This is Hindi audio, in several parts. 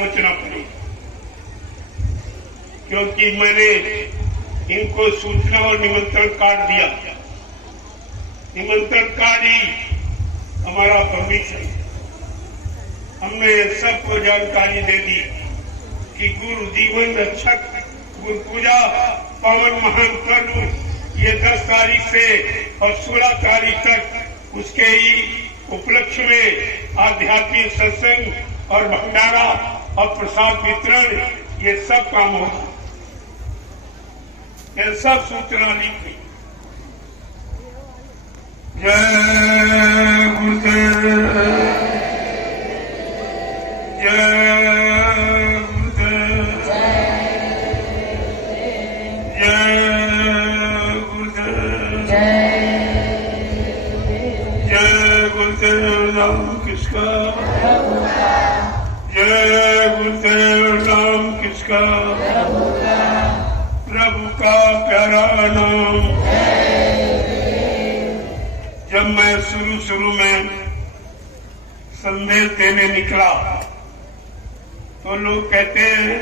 सोचना पड़ेगा, क्योंकि मैंने इनको सूचना और निमंत्रण कार्ड दिया। निमंत्रण कार्ड ही हमारा भविष्य है। हमने सबको जानकारी दे दी कि गुरु जीवन रक्षक गुरु पूजा पावन महान पर्व ये 10 तारीख से और 16 तारीख तक उसके ही उपलक्ष्य में आध्यात्मिक सत्संग और भंडारा और प्रसाद वितरण ये सब काम होगा। ये सब सूचना लिखी। जय गुरुदेव, जय गुरुदेव, जय गुरुदेव, जय गुरुदेव नाम किसका, जय गुरुदेव नाम किसका, प्रभु का प्यारा नाम। जब मैं शुरू में संदेश देने निकला तो लोग कहते हैं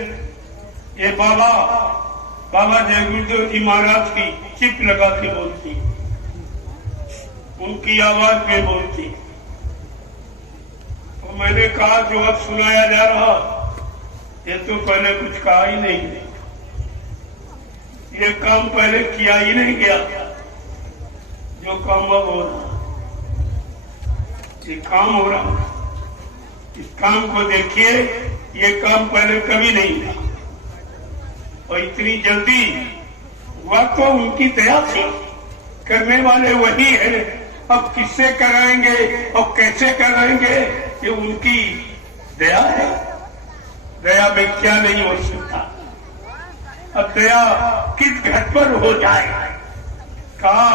ये बाबा जय गुरुदेव जी महाराज की चिप लगा के बोलती, उनकी आवाज में बोलती। तो मैंने कहा जो अब सुनाया जा रहा ये तो पहले कुछ कहा ही नहीं, ये काम पहले किया ही नहीं गया। जो काम अब हो रहा, ये काम हो रहा, इस काम को देखिए, ये काम पहले कभी नहीं था और इतनी जल्दी हुआ तो उनकी दया थी। करने वाले वही है, अब किससे कराएंगे और कैसे कराएंगे ये उनकी दया है। दया में क्या नहीं हो सकता। अब दया किस घट पर हो जाए, कहा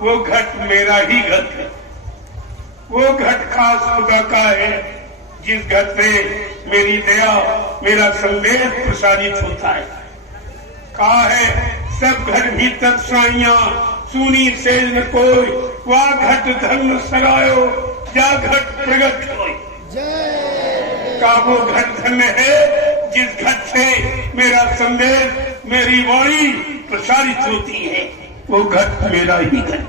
वो घट मेरा ही घट है, वो घट खास खुदा का है जिस घट पे मेरी दया मेरा संदेश प्रसारित होता है। कहा है सब घर भीतर साइया सुनी से न कोई, वह घट धर्म सरायो जा घट प्रगट हो। का वो घट धन्य है जिस घट से मेरा संदेश मेरी वाणी प्रसारित होती है, वो घट मेरा ही घट।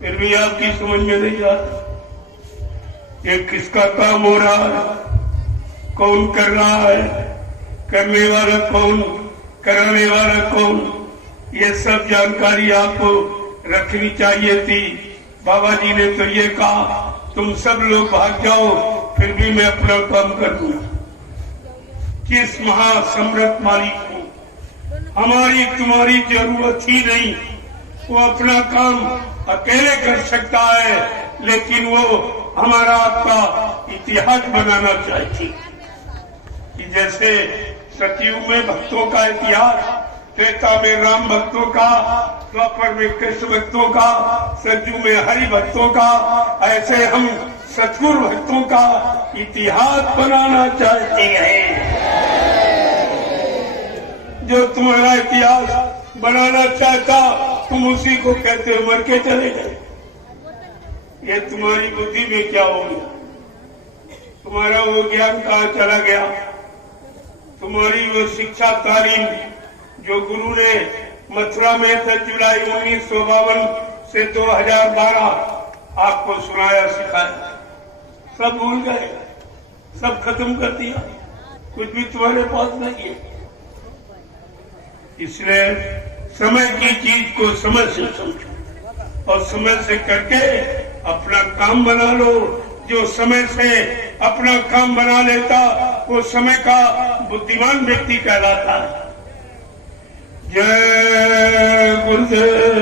फिर भी आपकी समझ में नहीं आता ये किसका काम हो रहा है, कौन कर रहा है, करने वाला कौन, कराने वाला कौन, ये सब जानकारी आपको रखनी चाहिए थी। बाबा जी ने तो ये कहा तुम सब लोग भाग जाओ फिर भी मैं अपना काम कर दूंगा। किस महासम्राट मालिक को हमारी तुम्हारी जरूरत ही नहीं, वो अपना काम अकेले कर सकता है, लेकिन वो हमारा आपका इतिहास बनाना चाहती। कि जैसे सतयुग में भक्तों का इतिहास, त्रेता में राम भक्तों का, द्वापर में कृष्ण भक्तों का, सतयुग में हरि भक्तों का, ऐसे हम सतगुरु भक्तों का इतिहास बनाना चाहते हैं। जो तुम्हारा इतिहास बनाना चाहता तुम उसी को कहते हो मर के चले गए। ये तुम्हारी बुद्धि में क्या हो गया, तुम्हारा वो ज्ञान कहाँ चला गया, तुम्हारी वो शिक्षा तालीम जो गुरु ने मथुरा में 10 जुलाई 1952 से 2012 आपको सुनाया सिखाया, सब भूल गए, सब खत्म कर दिया, कुछ भी तुम्हारे पास नहीं है। इसलिए समय की चीज को समय से समझो और समय से करके अपना काम बना लो। जो समय से अपना काम बना लेता वो समय का बुद्धिमान व्यक्ति कहलाता है। जय गुरुदेव,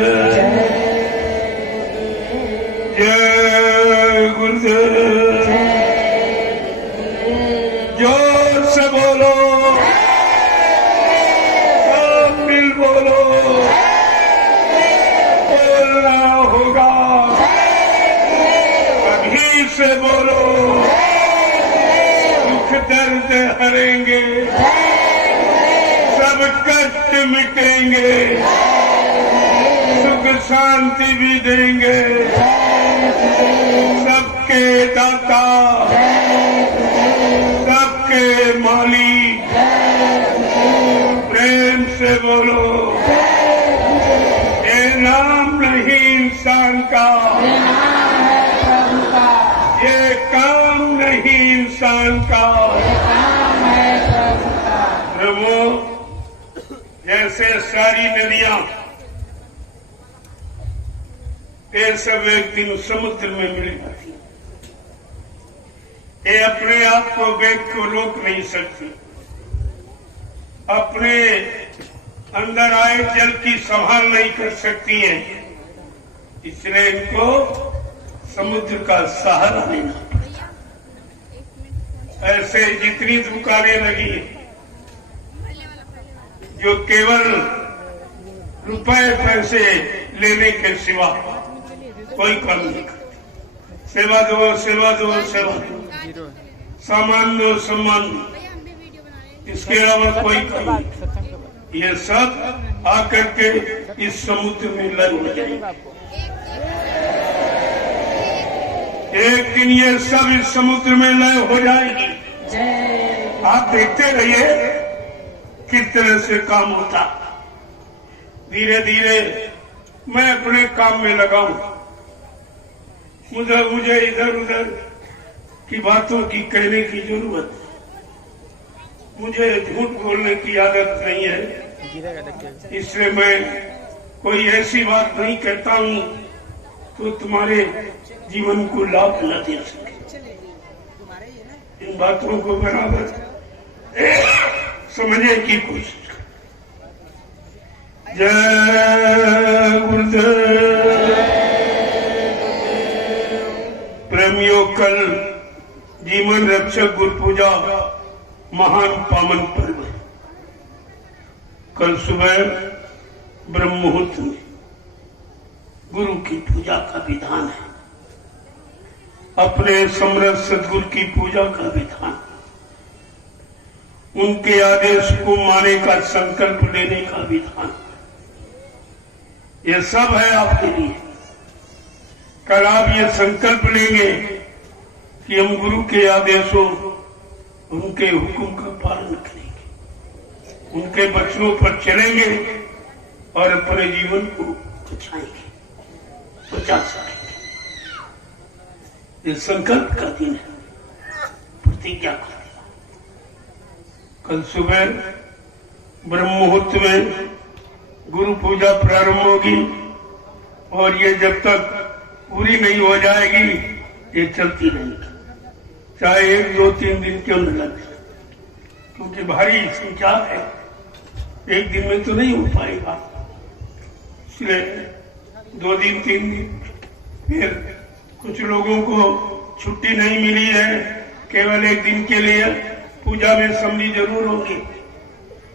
जय गुरुदेव, जोर से बोलो, सब मिल बोलो, बोलना होगा, अभी से बोलो, दुख दर्द हरेंगे, सब कष्ट मिटेंगे, सुख शांति भी देंगे, सबके दाता, सबके वाली, प्रेम से बोलो। ये नाम नहीं इंसान का, ये काम नहीं इंसान का। प्रभु, जैसे सारी नदियां ये सब एक दिन समुद्र में मिल जाती, ये अपने आप को वेग को रोक नहीं सकती, अपने अंदर आए जल की संभाल नहीं कर सकती है, इसलिए इनको समुद्र का सहारा लेना पड़ता। ऐसे जितनी दुकानें लगी जो केवल रुपए पैसे लेने के सिवा कोई काम नहीं करती, सेवा दो सेवा दो सेवा दो, सामान दो सम्मान दो, इसके अलावा कोई काम नहीं। ये सब आकर के इस समुद्र में लय हो जाएंगे। एक दिन ये सब इस समुद्र में लय हो जाएगी। आप देखते रहिए किस तरह से काम होता। धीरे धीरे मैं अपने काम में लगाऊं, मुझे इधर उधर की बातों की कहने की जरूरत है। मुझे झूठ बोलने की आदत नहीं है, इसलिए मैं कोई ऐसी बात नहीं कहता हूं तो तुम्हारे जीवन को लाभ न दे सके। इन बातों को बराबर समझने की कोशिश कर। जय गुरुदेव। प्रेमियों, कल जीवन रक्षक गुरु पूजा महान पावन पर्व है। कल सुबह ब्रह्म मुहूर्त में गुरु की पूजा का विधान है, अपने समर्थ सदगुरु की पूजा का विधान, उनके आदेश को माने का संकल्प लेने का विधान, ये सब है आपके लिए। कल आप ये संकल्प लेंगे कि हम गुरु के आदेशों, उनके हुक्म का पालन करेंगे, उनके वचनों पर चलेंगे और अपने जीवन को बचाएंगे, बचा सकेंगे। ये संकल्प का दिन है, प्रतिज्ञा का दिन। कल सुबह ब्रह्म मुहूर्त में गुरु पूजा प्रारंभ होगी और ये जब तक पूरी नहीं हो जाएगी ये चलती रहेगी, चाहे 1, 2, 3 दिन क्यों न लगे, क्योंकि भारी संख्या है, एक दिन में तो नहीं हो पाएगा। इसलिए 2 दिन 3 दिन, फिर कुछ लोगों को छुट्टी नहीं मिली है, केवल 1 दिन के लिए पूजा में सम्मिलित जरूर होगी,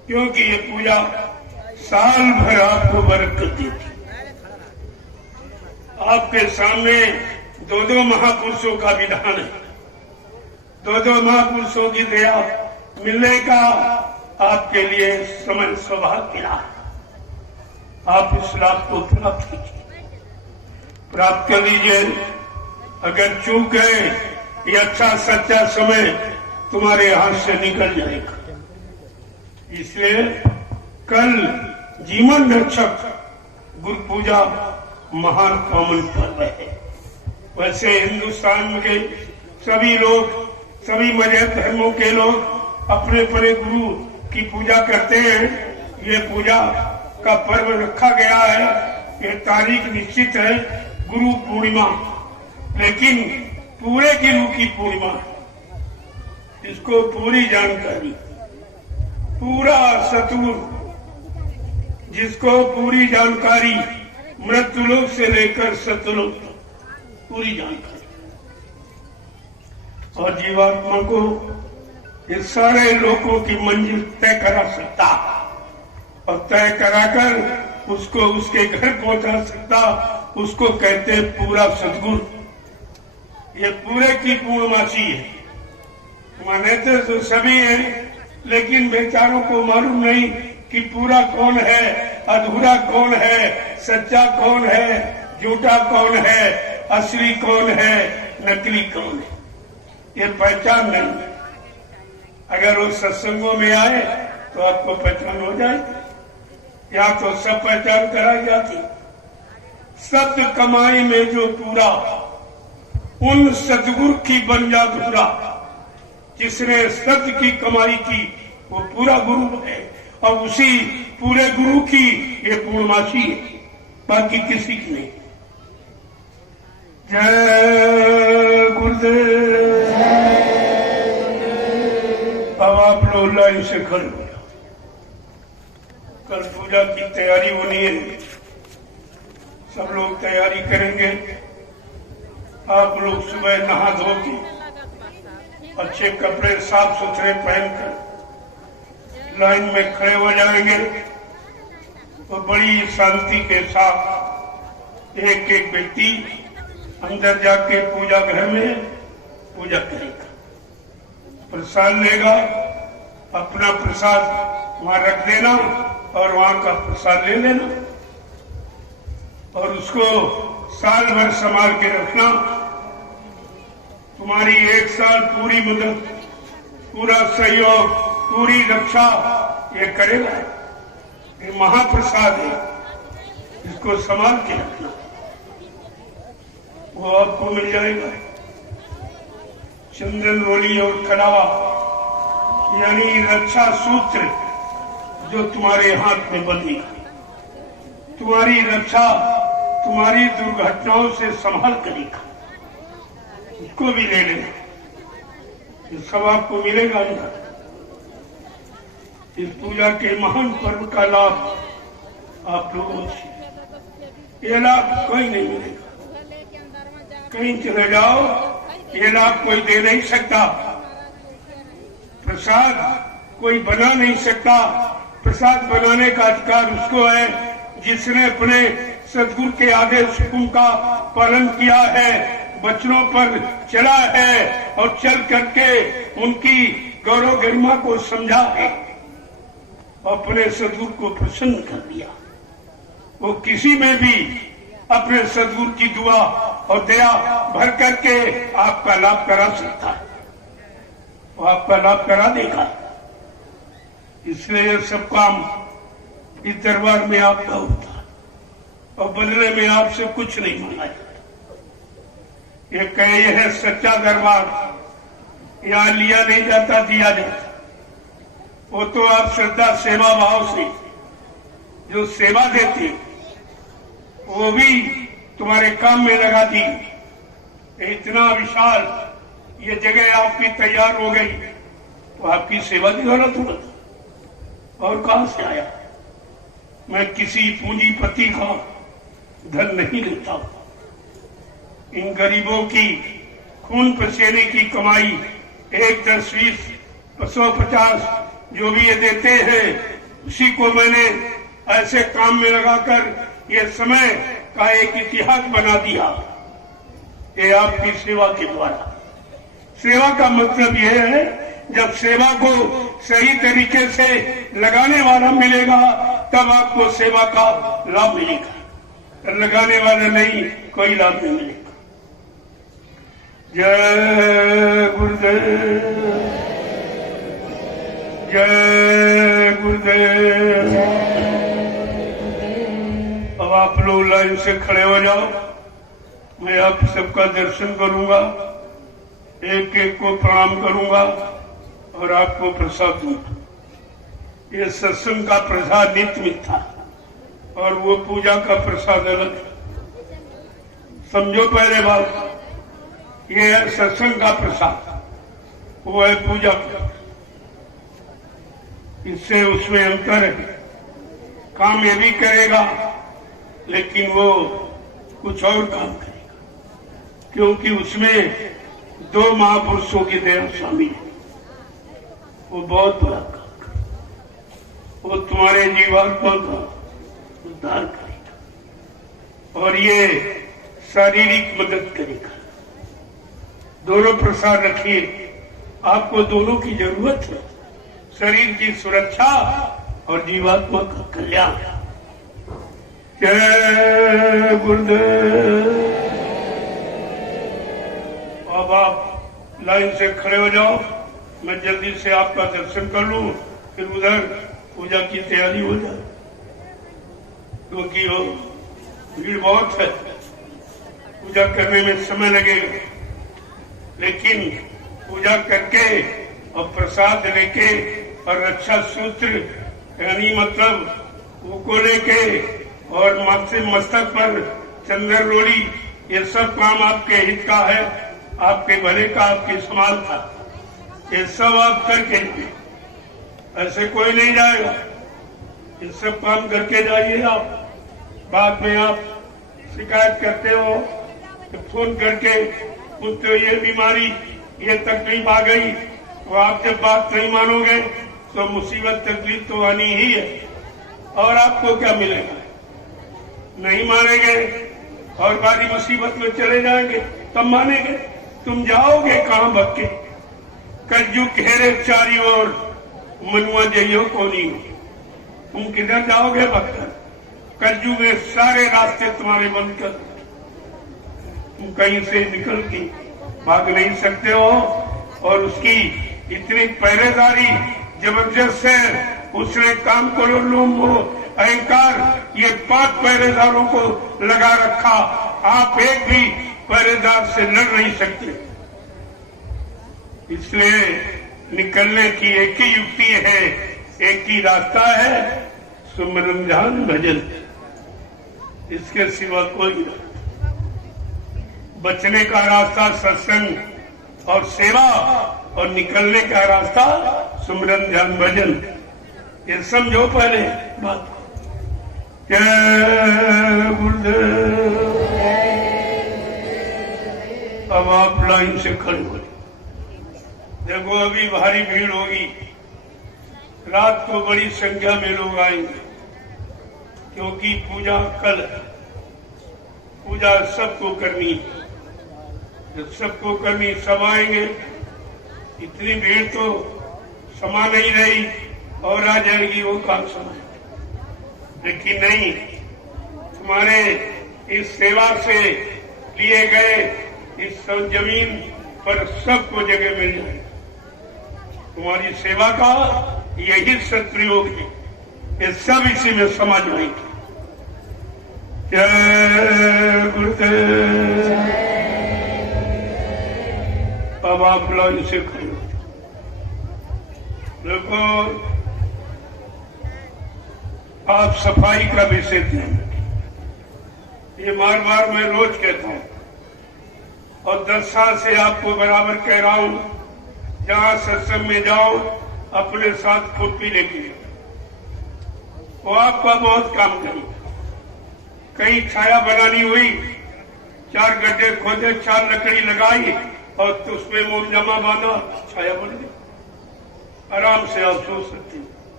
क्योंकि ये पूजा साल भर आपको बरकत देती। आपके सामने 2 महापुरुषों का विधान है, 2 महापुरुषों की दया मिलने का आपके लिए समय सौभाग्य मिला। आप इस लाभ को प्राप्त कीजिए, प्राप्त कर लीजिए। अगर चूक गए, ये अच्छा सच्चा समय तुम्हारे हाथ से निकल जाएगा। इसलिए कल जीवन रक्षक गुरु पूजा महान पावन पर्व है। वैसे हिंदुस्तान के सभी लोग, सभी मजहब धर्मों के लोग अपने अपने गुरु की पूजा करते हैं। ये पूजा का पर्व रखा गया है, ये तारीख निश्चित है, गुरु पूर्णिमा, लेकिन पूरे गुरु की पूर्णिमा, इसको पूरी जानकारी, पूरा सतगुरु, जिसको पूरी जानकारी मृत्युलोक से लेकर सतलोक तक पूरी जानकारी, और जीवात्मा को ये सारे लोगों की मंजिल तय करा सकता और तय कराकर उसको उसके घर पहुंचा सकता, उसको कहते हैं पूरा सतगुरु। ये पूरे की पूर्णमासी है। मान्यता तो सभी है, लेकिन बेचारों को मालूम नहीं कि पूरा कौन है, अधूरा कौन है, सच्चा कौन है, झूठा कौन है, असली कौन है, नकली कौन है, ये पहचान नहीं। अगर वो सत्संगों में आए तो आपको पहचान हो जाए, या तो सब पहचान कराई जाती। सत्य कमाई में जो पूरा, उन सतगुरु की बन जा धूरा। जिसने सत्य की कमाई की वो पूरा गुरु है, और उसी पूरे गुरु की ये पूर्णमासी है, बाकी किसी की नहीं। जय गुरुदेव। अब आप लोग लाइन से खड़े हो जाओ, कल पूजा की तैयारी होनी है, सब लोग तैयारी करेंगे। आप लोग सुबह नहा धो के अच्छे कपड़े साफ सुथरे पहनकर लाइन में खड़े हो जाएंगे, तो बड़ी शांति के साथ एक एक व्यक्ति अंदर जाके पूजा घर में पूजा करेगा, प्रसाद लेगा। अपना प्रसाद वहां रख देना और वहां का प्रसाद ले लेना, और उसको साल भर संभाल के रखना। तुम्हारी एक साल पूरी मदद, पूरा सहयोग, पूरी रक्षा ये करेगा। ये महाप्रसाद है, इसको संभाल के रखना, वो आपको मिल जाएगा। चंदन रोली और कलावा यानी रक्षा सूत्र जो तुम्हारे हाथ में बंधेगा, तुम्हारी रक्षा, तुम्हारी दुर्घटनाओं से संभाल करेगा, उसको भी ले लेना। ये सब आपको मिलेगा ना। इस पूजा के महान पर्व का लाभ आप लोगों से, ये लाभ कोई नहीं मिलेगा। कहीं चले जाओ, ये लाभ कोई दे नहीं सकता। प्रसाद कोई बना नहीं सकता। प्रसाद बनाने का अधिकार उसको है जिसने अपने सदगुरु के आदेश हुक्म का पालन किया है, वचनों पर चला है और चल करके उनकी गौरव गरिमा को समझा है, अपने सदगुरु को प्रसन्न कर दिया। वो किसी में भी अपने सदगुरु की दुआ और दया भर करके आपका लाभ करा सकता है, वो आपका लाभ करा देगा। इसलिए सब काम इस दरबार में आपका होता है और बदले में आपसे कुछ नहीं मांगा जाता। ये कहे है सच्चा दरबार, यहाँ लिया नहीं जाता, दिया जाता। वो तो आप श्रद्धा सेवा भाव से जो सेवा देते वो भी तुम्हारे काम में लगा दी। इतना विशाल ये जगह आपकी तैयार हो गई तो आपकी सेवा की जरूरत होती, और कहां से आया? मैं किसी पूंजीपति का धन नहीं लेता हूं। इन गरीबों की खून पसीने की कमाई 1, 10, 20, 150 जो भी ये देते हैं, उसी को मैंने ऐसे काम में लगाकर ये समय का एक इतिहास बना दिया। ये आपकी सेवा के द्वारा। सेवा का मतलब यह है जब सेवा को सही तरीके से लगाने वाला मिलेगा तब आपको सेवा का लाभ मिलेगा, लगाने वाला नहीं कोई लाभ नहीं मिलेगा। जय गुरुदेव, जय गुरुदेव। अब आप लोग लाइन से खड़े हो जाओ, मैं आप सबका दर्शन करूंगा, एक एक को प्रणाम करूंगा और आपको प्रसाद दूंगा। ये सत्संग का प्रसाद नित्य मिलता और वो पूजा का प्रसाद अलग। समझो पहले बात, ये है सत्संग का प्रसाद, वो है पूजा का। इससे उसमें अंतर है। काम ये भी करेगा लेकिन वो कुछ और काम करेगा, क्योंकि उसमें 2 महापुरुषों की दया शामिल है। वो बहुत बड़ा काम करेगा, वो तुम्हारे जीवात्मा का उद्धार करेगा और ये शारीरिक मदद करेगा। दोनों प्रसाद रखिए, आपको दोनों की जरूरत है, शरीर की सुरक्षा और जीवात्मा का कल्याण। जय गुरुदेव। अब आप लाइन से खड़े हो जाओ, मैं जल्दी से आपका दर्शन कर लूं, फिर उधर पूजा की तैयारी हो जाए, क्योंकि वो भीड़ बहुत है, पूजा करने में समय लगेगा। लेकिन पूजा करके और प्रसाद लेके और रक्षा सूत्र यानी मतलब वो को लेके और माथे मस्तक पर चंदन रोड़ी, ये सब काम आपके हित का है, आपके भले का, आपके समाज का। ये सब आप करके, ऐसे कोई नहीं जाएगा, ये सब काम करके जाइए आप। बाद में आप शिकायत करते हो तो फोन करके पूछते हो ये बीमारी, ये तकलीफ आ गई, तो आप जब बात नहीं मानोगे तो मुसीबत तकलीफ तो आनी ही है। और आपको क्या मिलेगा? नहीं मानेंगे और बारी मुसीबत में चले जाएंगे, तब मानेंगे। तुम जाओगे कहाँ भटके? कलयुग घेरे चारी ओर, मनुआ जइयो कोनी। तुम किधर जाओगे भक्तर? कलयुग में सारे रास्ते तुम्हारे बंद कर, तुम कहीं से निकल के भाग नहीं सकते हो। और उसकी इतनी पहरेदारी जबरदस्त है, उसने काम को लोम अहंकार ये 5 पहरेदारों को लगा रखा। आप एक भी पहरेदार से लड़ नहीं सकते। इसलिए निकलने की एक ही युक्ति है, एक ही रास्ता है, सुमिरन ध्यान भजन। इसके सिवा कोई नहीं। बचने का रास्ता सत्संग और सेवा, और निकलने का रास्ता सुमिरन ध्यान भजन। ये समझो पहले बात। जय गुरुदेव। अब आप लाइन से खड़े हो। देखो अभी भारी भीड़ होगी, रात को बड़ी संख्या में लोग आएंगे, क्योंकि पूजा कल है। पूजा सबको करनी है, जब सबको करनी सब आएंगे। इतनी भीड़ तो समा नहीं रही, और आ जाएगी वो काम समय। लेकिन नहीं, तुम्हारे इस सेवा से लिए गए इस जमीन पर सबको जगह मिल जाए। तुम्हारी सेवा का यही सत्प्रयोग है, ये सब इसी में समझ आएंगे। जय गुरुदेव। अब आप लाइन से खड़े हो। देखो, आप सफाई का विषय ध्यान रखें। ये बार बार मैं रोज कहता हूं, और 10 साल से आपको बराबर कह रहा हूं, जहां सत्संग में जाओ अपने साथ खुरपी लेके, वो आपका बहुत काम करेगी। कहीं छाया बनानी हुई, 4 गड्ढे खोदे, 4 लकड़ी लगाई और तो उसमें मोमजामा बांधा, छाया बन गई। आराम से आप सो सकते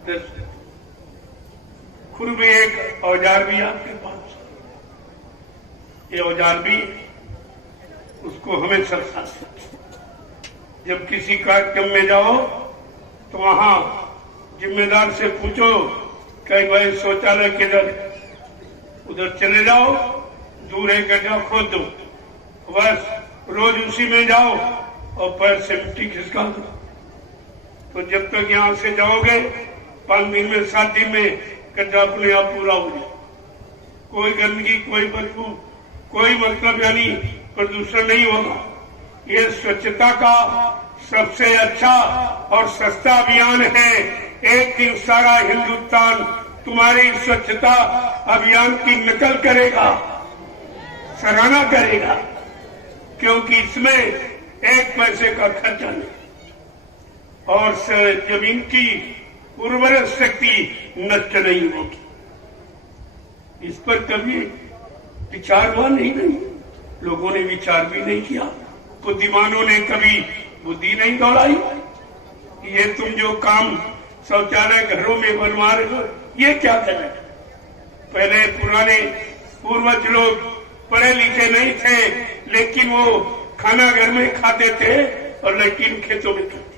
हैं। खुरपी एक औजार भी आपके पास, ये औजार भी उसको हमेशा साथ रखें। जब किसी कार्यक्रम में जाओ तो वहां जिम्मेदार से पूछो कि भाई शौचालय किधर, उधर चले जाओ, दूर एक गड्ढा खोद दो, बस रोज उसी में जाओ और पैर से मिट्टी खिसका दो। तो जब तक यहाँ से जाओगे 5 दिन में 7 दिन में गड्ढा अपने आप पूरा हो जाए। कोई गंदगी, कोई बदबू, कोई मतलब यानी प्रदूषण नहीं होगा। ये स्वच्छता का सबसे अच्छा और सस्ता अभियान है। एक दिन सारा हिंदुस्तान तुम्हारी स्वच्छता अभियान की नकल करेगा, सराहना करेगा, क्योंकि इसमें 1 पैसे का खर्चा नहीं, और जमीन की उर्वरक शक्ति नष्ट नहीं होगी। इस पर कभी विचारवान ही नहीं, लोगों ने विचार भी नहीं किया, बुद्धिमानों ने कभी बुद्धि नहीं दौड़ाई। ये तुम जो काम शौचालय घरों में बनवा रहे हो, ये क्या कर रहे? पहले पुराने पूर्वज लोग पढ़े लिखे नहीं थे, लेकिन वो खाना घर में खाते थे और लेकिन खेतों में खाते।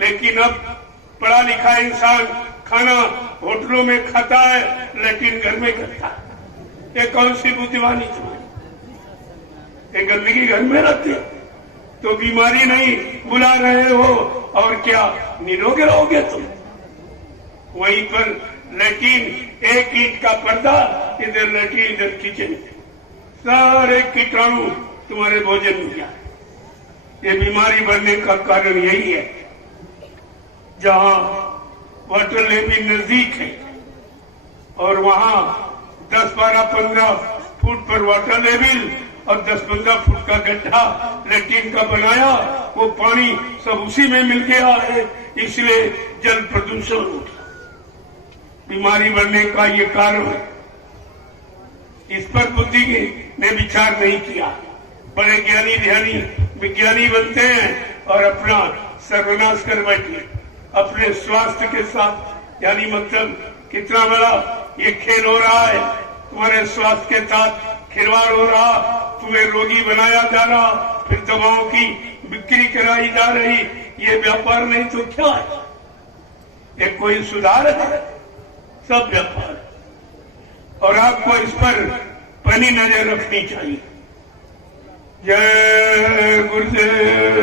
लेकिन अब पढ़ा लिखा इंसान खाना होटलों में खाता है, लेकिन घर में खाता है। ये कौन सी बुद्धिमानी तुम्हारी? ये गंदगी घर में रहती है, तो बीमारी नहीं बुला रहे हो, और क्या निरोग रहोगे तुम। वहीं पर लेकिन एक ईंट का पर्दा, इधर लेकिन इधर किचन, सारे कीटाणु तुम्हारे भोजन में जाए। ये बीमारी बढ़ने का कारण यही है। जहां वाटर लेवल नजदीक है और वहां 10, 12, 15 फुट पर वाटर लेवल और 10, 15 फुट का गड्ढा लेट्रिन का बनाया, वो पानी सब उसी में मिल गया है, इसलिए जल प्रदूषण हो गया। बीमारी बढ़ने का ये कारण है। इस पर बुद्धि ने विचार नहीं किया। बड़े ज्ञानी ध्यानी विज्ञानी बनते हैं और अपना सर्वनाश कर बैठे अपने स्वास्थ्य के साथ। यानी मतलब कितना बड़ा ये खेल हो रहा है, तुम्हारे स्वास्थ्य के साथ खिलवाड़ हो रहा, तुम्हें रोगी बनाया जा रहा, फिर दवाओं की बिक्री कराई जा रही। ये व्यापार नहीं तो क्या है? ये कोई सुधार है? सब व्यापार है। और आपको इस पर पनी नजर रखनी चाहिए। जय गुरुदेव।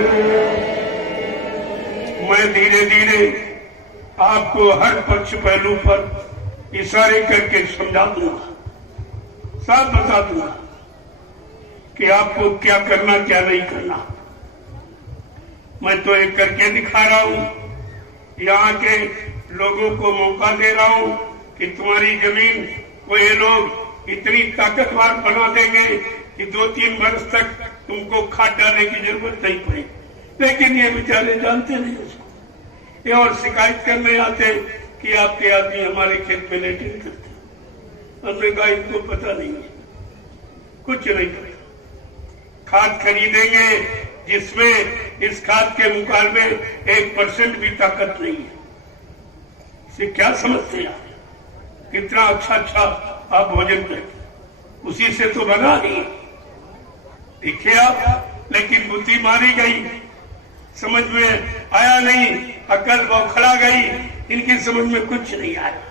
मैं धीरे धीरे आपको हर पक्ष पहलू पर इशारे करके समझा दूंगा, साफ बता दूंगा कि आपको क्या करना क्या नहीं करना। मैं तो एक करके दिखा रहा हूं। यहाँ के लोगों को मौका दे रहा हूं कि तुम्हारी जमीन को ये लोग इतनी ताकतवर बना देंगे कि 2-3 वर्ष तक तुमको खाद डालने की जरूरत नहीं पड़े। लेकिन ये बेचारे जानते नहीं उसको। ये और शिकायत करने आते कि आपके आदमी हमारे खेत में लेटिन करते। हमने कहा इनको पता नहीं है, कुछ नहीं पता। खाद खरीदेंगे जिसमें इस खाद के मुकाबले 1% भी ताकत नहीं है। इसे क्या समझते हैं? कितना अच्छा आप भोजन करते, उसी से तो बना नहीं। देखिए आप, लेकिन बुद्धि मारी गई, समझ में आया नहीं, अकल बौखला गई, इनकी समझ में कुछ नहीं आया।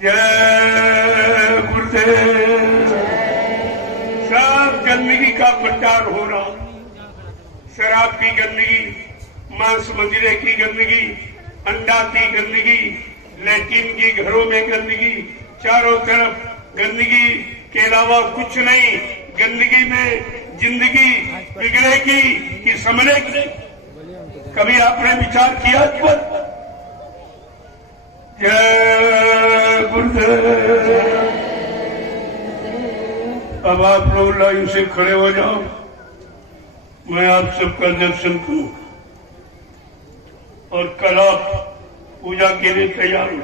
जय गुरुदेव। सब गंदगी का प्रचार हो रहा, शराब की गंदगी, मांस मदिरे की गंदगी, अंडा की गंदगी, लैट्रिन की घरों में गंदगी, चारों तरफ गंदगी के अलावा कुछ नहीं। गंदगी में जिंदगी बिगड़ेगी कि संभलेगी? कभी आपने विचार किया इस पर? जय गुरुदेव। अब आप लोग लाइन से खड़े हो जाओ, मैं आप सबका दर्शन करूंगा और कल आप पूजा के लिए तैयार हो।